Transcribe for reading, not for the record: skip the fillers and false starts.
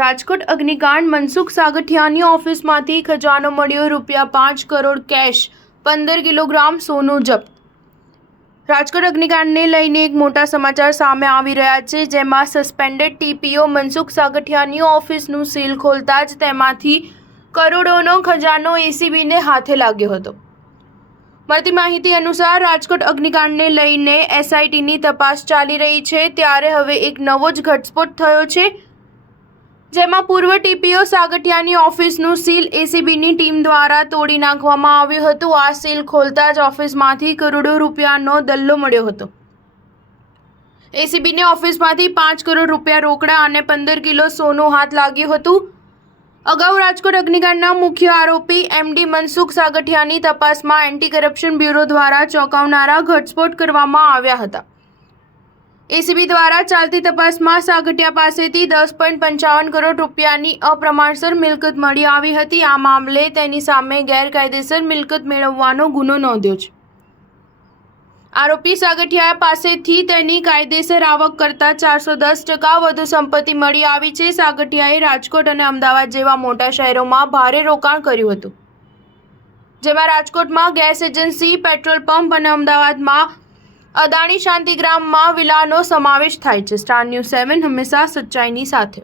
રાજકોટ અગ્નિકાંડ મનસુખ સાગઠિયાની ઓફિસમાંથી ખજાનો મળ્યો ₹5 crore cache 15 kilogram સોનું જપ્ત। રાજકોટ અગ્નિકાંડને લઈને એક મોટા સમાચાર સામે આવી રહ્યા છે, જેમાં સસ્પેન્ડેડ ટીપીઓ મનસુખ સાગઠિયાની ઓફિસનું સીલ ખોલતા જ તેમાંથી કરોડોનો ખજાનો એસીબીને હાથે લાગ્યો હતો। મળતી માહિતી અનુસાર રાજકોટ અગ્નિકાંડને લઈને એસઆઈટીની તપાસ ચાલી રહી છે, ત્યારે હવે એક નવો જ ઘટસ્ફોટ થયો છે, જેમાં પૂર્વ ટીપીઓ સાગઠિયાની ઓફિસનું સીલ એસીબીની ટીમ દ્વારા તોડી નાખવામાં આવ્યું હતું। આ સીલ ખોલતા જ ઓફિસમાંથી કરોડો રૂપિયાનો દલ્લો મળ્યો હતો। એસીબીની ઓફિસમાંથી ₹5 કરોડ રોકડા અને 15 કિલો સોનું હાથ લાગ્યું હતું। અગાઉ રાજકોટ અગ્નિકાંડના મુખ્ય આરોપી એમડી મનસુખ સાગઠિયાની તપાસમાં એન્ટી કરપ્શન બ્યુરો દ્વારા ચોંકાવનારા ઘટસ્ફોટ કરવામાં આવ્યા હતા। એસીબી દ્વારા ચાલતી તપાસમાં સાગઠિયા પાસેથી ₹10.55 કરોડની અપ્રમાણસર મિલકત મળી આવી હતી। આ મામલે તેની સામે ગેરકાયદેસર મિલકત મેળવવાનો ગુનો નોંધ્યો છે। આરોપી સાગઠિયા પાસેથી તેની કાયદેસર આવક કરતાં 410% વધુ સંપત્તિ મળી આવી છે। સાગઠિયાએ રાજકોટ અને અમદાવાદ જેવા મોટા શહેરોમાં ભારે રોકાણ કર્યું હતું, જેમાં રાજકોટમાં ગેસ એજન્સી, પેટ્રોલ પંપ અને અમદાવાદમાં અદાણી શાંતિગ્રામમાં વિલાનો સમાવેશ થાય છે। સ્ટાર ન્યૂઝ 7 હંમેશા સચ્ચાઈની સાથે।